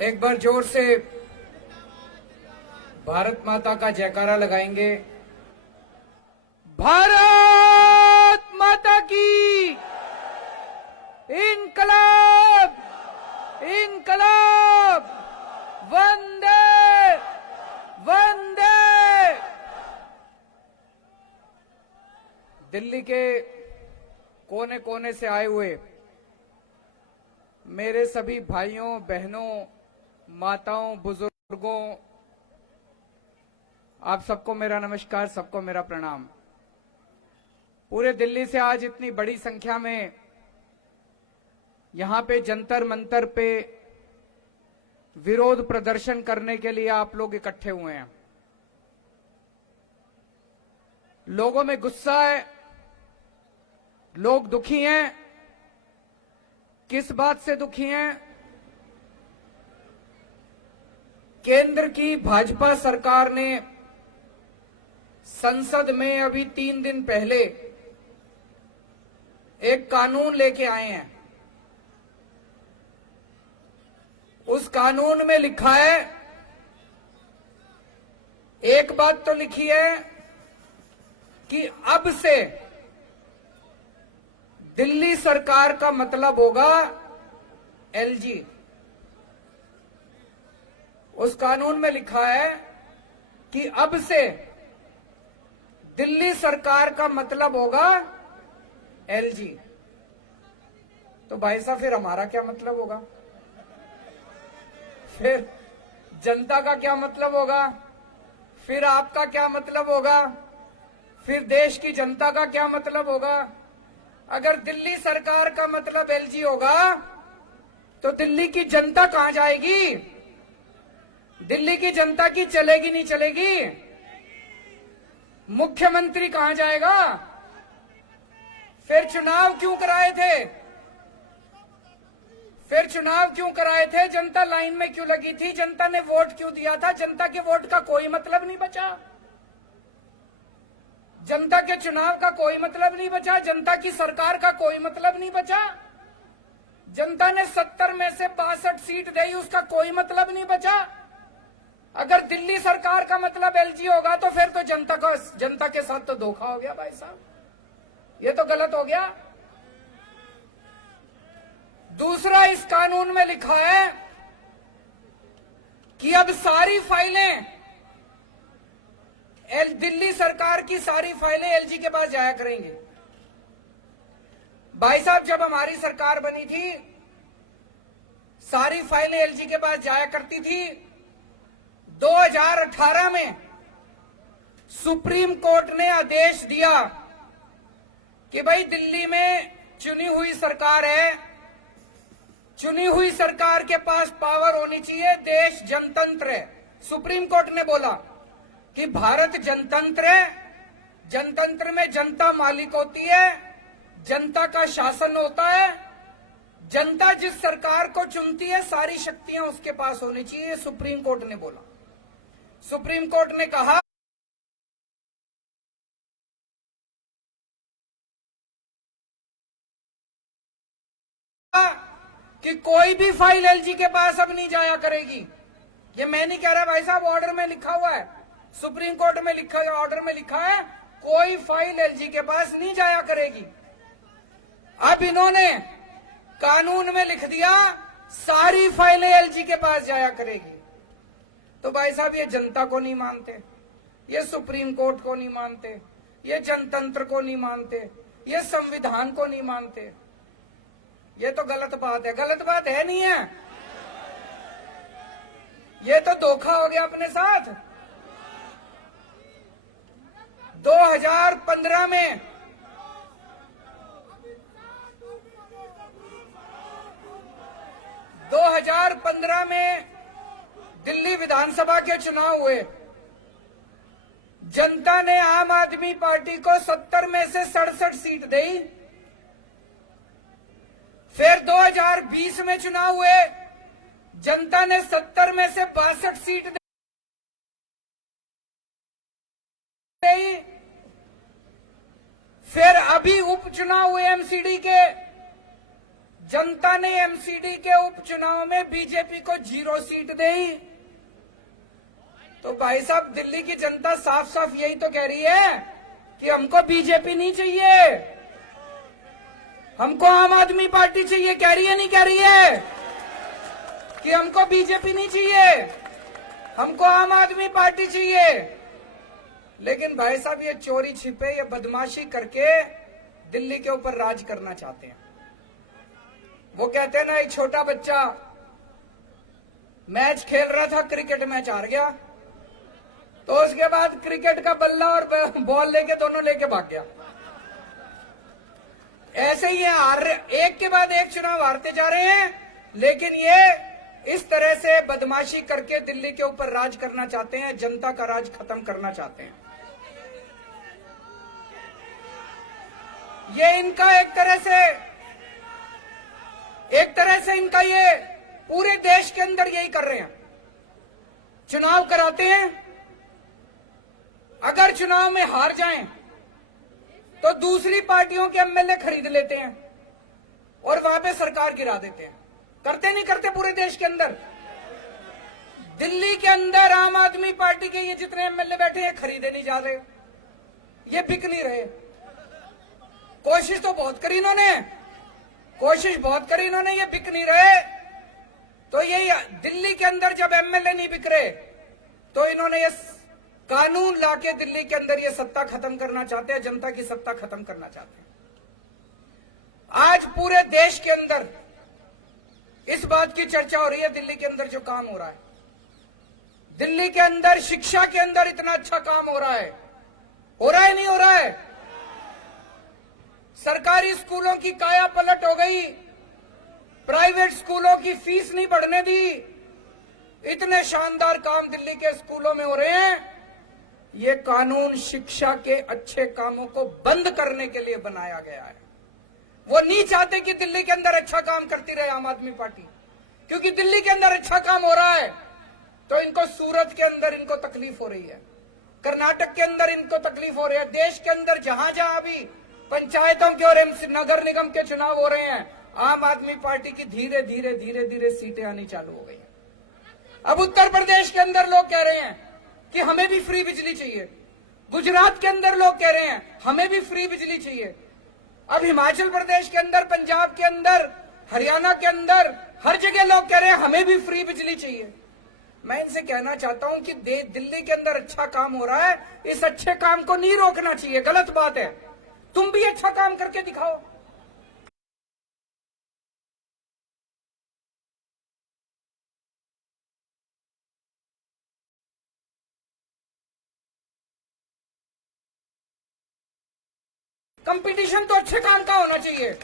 एक बार जोर से भारत माता का जयकारा लगाएंगे। भारत माता की इनकलाब इनकलाब, वंदे वंदे। दिल्ली के कोने कोने से आए हुए मेरे सभी भाइयों बहनों, माताओं, बुजुर्गों, आप सबको मेरा नमस्कार, सबको मेरा प्रणाम। पूरे दिल्ली से आज इतनी बड़ी संख्या में यहां पे जंतर मंतर पे विरोध प्रदर्शन करने के लिए आप लोग इकट्ठे हुए हैं। लोगों में गुस्सा है, लोग दुखी हैं। किस बात से दुखी हैं? केंद्र की भाजपा सरकार ने संसद में अभी 3 दिन पहले एक कानून लेके आए हैं। उस कानून में लिखा है, एक बात तो लिखी है कि अब से दिल्ली सरकार का मतलब होगा एलजी। उस कानून में लिखा है कि अब से दिल्ली सरकार का मतलब होगा एलजी। तो भाई साहब फिर हमारा क्या मतलब होगा? फिर जनता का क्या मतलब होगा? फिर आपका क्या मतलब होगा? फिर देश की जनता का क्या मतलब होगा? अगर दिल्ली सरकार का मतलब एलजी होगा तो दिल्ली की जनता कहां जाएगी? दिल्ली की जनता की चलेगी नहीं चलेगी? मुख्यमंत्री कहां जाएगा? फिर चुनाव क्यों कराए थे? फिर चुनाव क्यों कराए थे? जनता लाइन में क्यों लगी थी? जनता ने वोट क्यों दिया था? जनता के वोट का कोई मतलब नहीं बचा। जनता के चुनाव का कोई मतलब नहीं बचा। जनता की सरकार का कोई मतलब नहीं बचा। जनता ने 70 में से 62 सीट दी, उसका कोई मतलब नहीं बचा। अगर दिल्ली सरकार का मतलब एलजी होगा तो फिर तो जनता के साथ तो धोखा हो गया भाई साहब, ये तो गलत हो गया। दूसरा, इस कानून में लिखा है कि अब सारी फाइलें दिल्ली सरकार की सारी फाइलें एलजी के पास जाया करेंगे। भाई साहब, जब हमारी सरकार बनी थी सारी फाइलें एलजी के पास जाया करती थी। 2018 में सुप्रीम कोर्ट ने आदेश दिया कि भाई दिल्ली में चुनी हुई सरकार है, चुनी हुई सरकार के पास पावर होनी चाहिए, देश जनतंत्र है। सुप्रीम कोर्ट ने बोला कि भारत जनतंत्र है, जनतंत्र में जनता मालिक होती है, जनता का शासन होता है, जनता जिस सरकार को चुनती है सारी शक्तियां उसके पास होनी चाहिए, सुप्रीम कोर्ट ने बोला। सुप्रीम कोर्ट ने कहा कि कोई भी फाइल एलजी के पास अब नहीं जाया करेगी। ये मैं नहीं कह रहा भाई साहब, ऑर्डर में लिखा हुआ है, सुप्रीम कोर्ट में लिखा है, ऑर्डर में लिखा है कोई फाइल एलजी के पास नहीं जाया करेगी। अब इन्होंने कानून में लिख दिया सारी फाइलें एलजी के पास जाया करेगी। तो भाई साहब, ये जनता को नहीं मानते, ये सुप्रीम कोर्ट को नहीं मानते, ये जनतंत्र को नहीं मानते, ये संविधान को नहीं मानते। ये तो गलत बात है। गलत बात है नहीं है? ये तो धोखा हो गया अपने साथ। 2015 में दिल्ली विधानसभा के चुनाव हुए। जनता ने आम आदमी पार्टी को 70 में से 67 सीट दी। फिर 2020 में चुनाव हुए, जनता ने 70 में से 62 सीट दी। फिर अभी उपचुनाव हुए एमसीडी के, जनता ने एमसीडी के उपचुनाव में बीजेपी को 0 सीट दी। तो भाई साहब, दिल्ली की जनता साफ साफ यही तो कह रही है कि हमको बीजेपी नहीं चाहिए, हमको आम आदमी पार्टी चाहिए। कह रही है नहीं कह रही है कि हमको बीजेपी नहीं चाहिए, हमको आम आदमी पार्टी चाहिए। लेकिन भाई साहब, ये चोरी छिपे, ये बदमाशी करके दिल्ली के ऊपर राज करना चाहते हैं। वो कहते हैं ना, एक छोटा बच्चा मैच खेल रहा था, क्रिकेट मैच हार गया, तो उसके बाद क्रिकेट का बल्ला और बॉल लेके दोनों लेके भाग गया। ऐसे ही ये एक के बाद एक चुनाव हारते जा रहे हैं, लेकिन ये इस तरह से बदमाशी करके दिल्ली के ऊपर राज करना चाहते हैं, जनता का राज खत्म करना चाहते हैं। ये इनका एक तरह से इनका ये पूरे देश के अंदर यही कर रहे हैं। चुनाव कराते हैं, अगर चुनाव में हार जाएं तो दूसरी पार्टियों के एमएलए खरीद लेते हैं और वहां पे सरकार गिरा देते हैं। करते नहीं करते पूरे देश के अंदर? दिल्ली के अंदर आम आदमी पार्टी के ये जितने एमएलए बैठे हैं, खरीदे नहीं जा रहे, ये बिक नहीं रहे। कोशिश तो बहुत करी इन्होंने, ये बिक नहीं रहे। तो ये दिल्ली के अंदर जब एमएलए नहीं बिक रहे, तो इन्होंने ये कानून लाके दिल्ली के अंदर ये सत्ता खत्म करना चाहते हैं, जनता की सत्ता खत्म करना चाहते हैं। आज पूरे देश के अंदर इस बात की चर्चा हो रही है, दिल्ली के अंदर जो काम हो रहा है, दिल्ली के अंदर शिक्षा के अंदर इतना अच्छा काम हो रहा है नहीं हो रहा है? सरकारी स्कूलों की काया पलट हो गई, प्राइवेट स्कूलों की फीस नहीं बढ़ने दी। इतने शानदार काम दिल्ली के स्कूलों में हो रहे हैं। ये कानून शिक्षा के अच्छे कामों को बंद करने के लिए बनाया गया है। वो नहीं चाहते कि दिल्ली के अंदर अच्छा काम करती रहे आम आदमी पार्टी, क्योंकि दिल्ली के अंदर अच्छा काम हो रहा है तो इनको सूरत के अंदर इनको तकलीफ हो रही है, कर्नाटक के अंदर इनको तकलीफ हो रही है। देश के अंदर जहां जहां भी पंचायतों के और नगर निगम के चुनाव हो रहे हैं, आम आदमी पार्टी की धीरे धीरे सीटें आनी चालू हो गई। अब उत्तर प्रदेश के अंदर लोग कह रहे हैं कि हमें भी फ्री बिजली चाहिए, गुजरात के अंदर लोग कह रहे हैं हमें भी फ्री बिजली चाहिए। अब हिमाचल प्रदेश के अंदर, पंजाब के अंदर, हरियाणा के अंदर, हर जगह लोग कह रहे हैं हमें भी फ्री बिजली चाहिए। मैं इनसे कहना चाहता हूं कि दिल्ली के अंदर अच्छा काम हो रहा है, इस अच्छे काम को नहीं रोकना चाहिए, गलत बात है। तुम भी अच्छा काम करके दिखाओ। कंपटीशन तो अच्छे काम का होना चाहिए।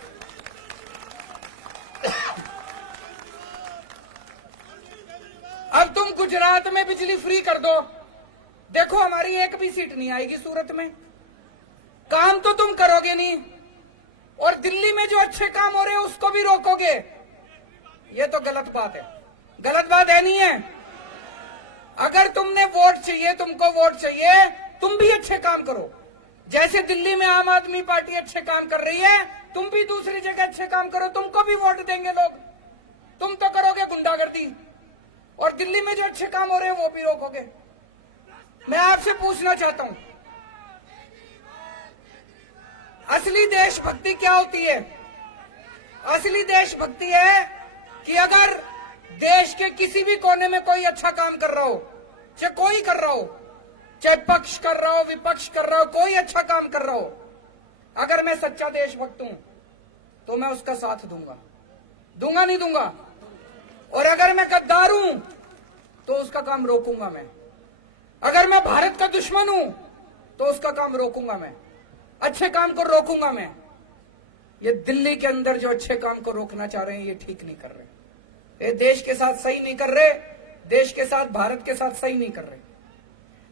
अब तुम गुजरात में बिजली फ्री कर दो, देखो हमारी एक भी सीट नहीं आएगी सूरत में। काम तो तुम करोगे नहीं, और दिल्ली में जो अच्छे काम हो रहे हैं उसको भी रोकोगे। ये तो गलत बात है। गलत बात है नहीं है? अगर तुमने वोट चाहिए, तुमको वोट चाहिए, तुम भी अच्छे काम करो। जैसे दिल्ली में आम आदमी पार्टी अच्छे काम कर रही है, तुम भी दूसरी जगह अच्छे काम करो, तुमको भी वोट देंगे लोग। तुम तो करोगे गुंडागर्दी, और दिल्ली में जो अच्छे काम हो रहे हैं वो भी रोकोगे। मैं आपसे पूछना चाहता हूं, असली देशभक्ति क्या होती है? असली देशभक्ति है कि अगर देश के किसी भी कोने में कोई अच्छा काम कर रहा हो, चाहे कोई कर रहा हो, चाहे पक्ष कर रहा हो, विपक्ष कर रहा हो, कोई अच्छा काम कर रहा हो, अगर मैं सच्चा देशभक्त हूं तो मैं उसका साथ दूंगा नहीं दूंगा। और अगर मैं गद्दार हूं तो उसका काम रोकूंगा मैं। अगर मैं भारत का दुश्मन हूं तो उसका काम रोकूंगा मैं, अच्छे काम को रोकूंगा मैं। ये दिल्ली के अंदर जो अच्छे काम को रोकना चाह रहे हैं, ये ठीक नहीं कर रहे, ये देश के साथ सही नहीं कर रहे, देश के साथ, भारत के साथ सही नहीं कर रहे।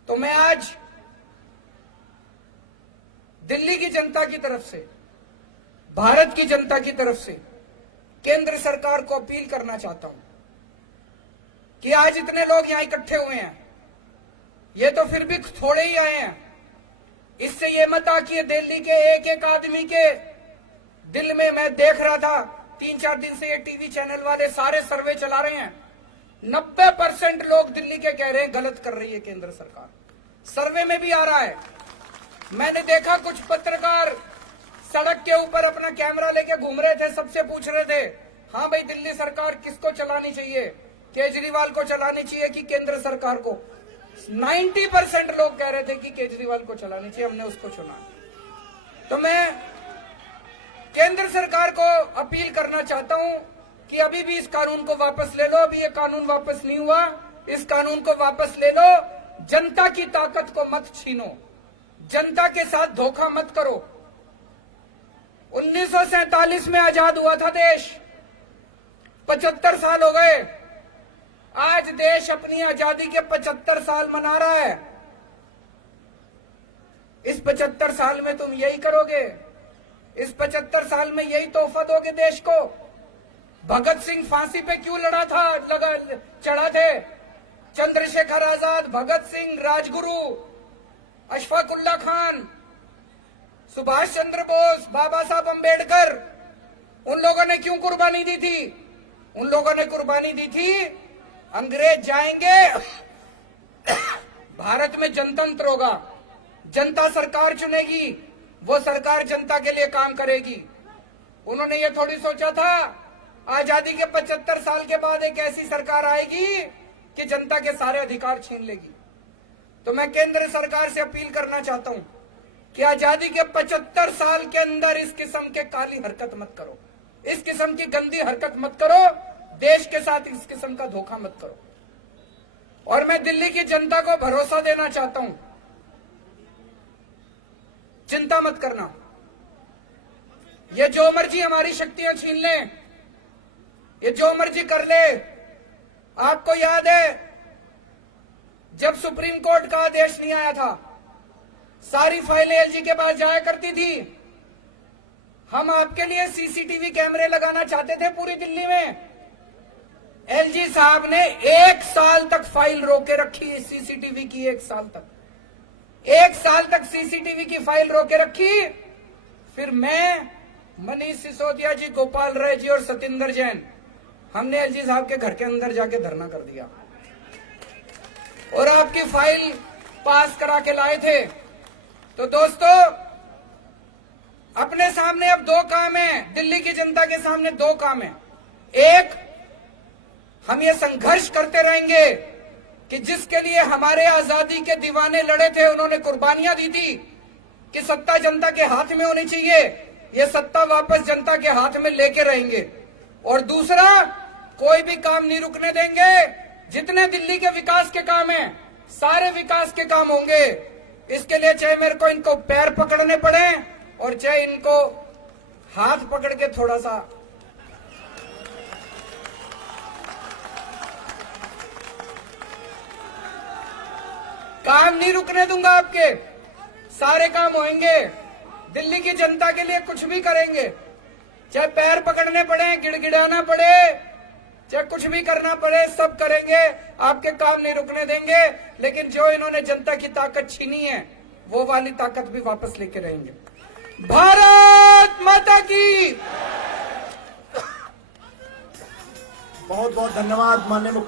तो मैं आज दिल्ली की जनता की तरफ से, भारत की जनता की तरफ से केंद्र सरकार को अपील करना चाहता हूं कि आज इतने लोग यहां इकट्ठे हुए हैं, ये तो फिर भी थोड़े ही आए हैं। इससे ये मत आ कि दिल्ली के एक एक आदमी के दिल में, मैं देख रहा था 3-4 दिन से ये टीवी चैनल वाले सारे सर्वे चला रहे हैं, 90% लोग दिल्ली के कह रहे हैं गलत कर रही है केंद्र सरकार। सर्वे में भी आ रहा है। मैंने देखा कुछ पत्रकार सड़क के ऊपर अपना कैमरा लेके घूम रहे थे, सबसे पूछ रहे थे, हाँ भाई दिल्ली सरकार किसको चलानी चाहिए, केजरीवाल को चलानी चाहिए कि केंद्र सरकार को। 90% लोग कह रहे थे कि केजरीवाल को चलानी चाहिए, हमने उसको चुना। तो मैं केंद्र सरकार को अपील करना चाहता हूं कि अभी भी इस कानून को वापस ले लो। अभी ये कानून वापस नहीं हुआ, इस कानून को वापस ले लो। जनता की ताकत को मत छीनो, जनता के साथ धोखा मत करो। 1947 में आजाद हुआ था देश, 75 साल हो गए। आज देश अपनी आजादी के 75 साल मना रहा है। इस 75 साल में तुम यही करोगे? इस 75 साल में यही तोहफा दोगे देश को? भगत सिंह फांसी पे क्यों चढ़ा थे? चंद्रशेखर आजाद, भगत सिंह, राजगुरु, अशफाकुल्ला खान, सुभाष चंद्र बोस, बाबा साहब अंबेडकर, उन लोगों ने क्यों कुर्बानी दी थी? उन लोगों ने कुर्बानी दी थी, अंग्रेज जाएंगे, भारत में जनतंत्र होगा, जनता सरकार चुनेगी, वो सरकार जनता के लिए काम करेगी। उन्होंने ये थोड़ी सोचा था आजादी के 75 साल के बाद एक ऐसी सरकार आएगी कि जनता के सारे अधिकार छीन लेगी। तो मैं केंद्र सरकार से अपील करना चाहता हूं कि आजादी के 75 साल के अंदर इस किस्म के काली हरकत मत करो, इस किस्म की गंदी हरकत मत करो, देश के साथ इस किस्म का धोखा मत करो। और मैं दिल्ली की जनता को भरोसा देना चाहता हूं, चिंता मत करना। ये जो मर्जी हमारी शक्तियां छीन ले, ये जो मर्जी कर ले। आपको याद है जब सुप्रीम कोर्ट का आदेश नहीं आया था, सारी फाइलें एलजी के पास जाया करती थी। हम आपके लिए सीसीटीवी कैमरे लगाना चाहते थे पूरी दिल्ली में। एलजी साहब ने 1 साल तक फाइल रोके रखी, सीसीटीवी की। 1 साल तक, 1 साल तक सीसीटीवी की फाइल रोके रखी। फिर मैं, मनीष सिसोदिया जी, गोपाल राय जी और सतिंदर जैन, हमने एलजी साहब के घर के अंदर जाके धरना कर दिया और आपकी फाइल पास करा के लाए थे। तो दोस्तों, अपने सामने अब 2 काम है, दिल्ली की जनता के सामने 2 काम है। एक, हम ये संघर्ष करते रहेंगे कि जिसके लिए हमारे आजादी के दीवाने लड़े थे, उन्होंने कुर्बानियां दी थी कि सत्ता जनता के हाथ में होनी चाहिए, ये सत्ता वापस जनता के हाथ में लेके रहेंगे। और दूसरा, कोई भी काम नहीं रुकने देंगे। जितने दिल्ली के विकास के काम हैं, सारे विकास के काम होंगे। इसके लिए चाहे मेरे को इनको पैर पकड़ने पड़े और चाहे इनको हाथ पकड़ के थोड़ा सा काम नहीं रुकने दूंगा। आपके सारे काम होंगे। दिल्ली की जनता के लिए कुछ भी करेंगे, चाहे पैर पकड़ने पड़े, गिड़गिड़ाना पड़े, चाहे कुछ भी करना पड़े, सब करेंगे। आपके काम नहीं रुकने देंगे। लेकिन जो इन्होंने जनता की ताकत छीनी है, वो वाली ताकत भी वापस लेके रहेंगे। भारत माता की। बहुत बहुत धन्यवाद माननीय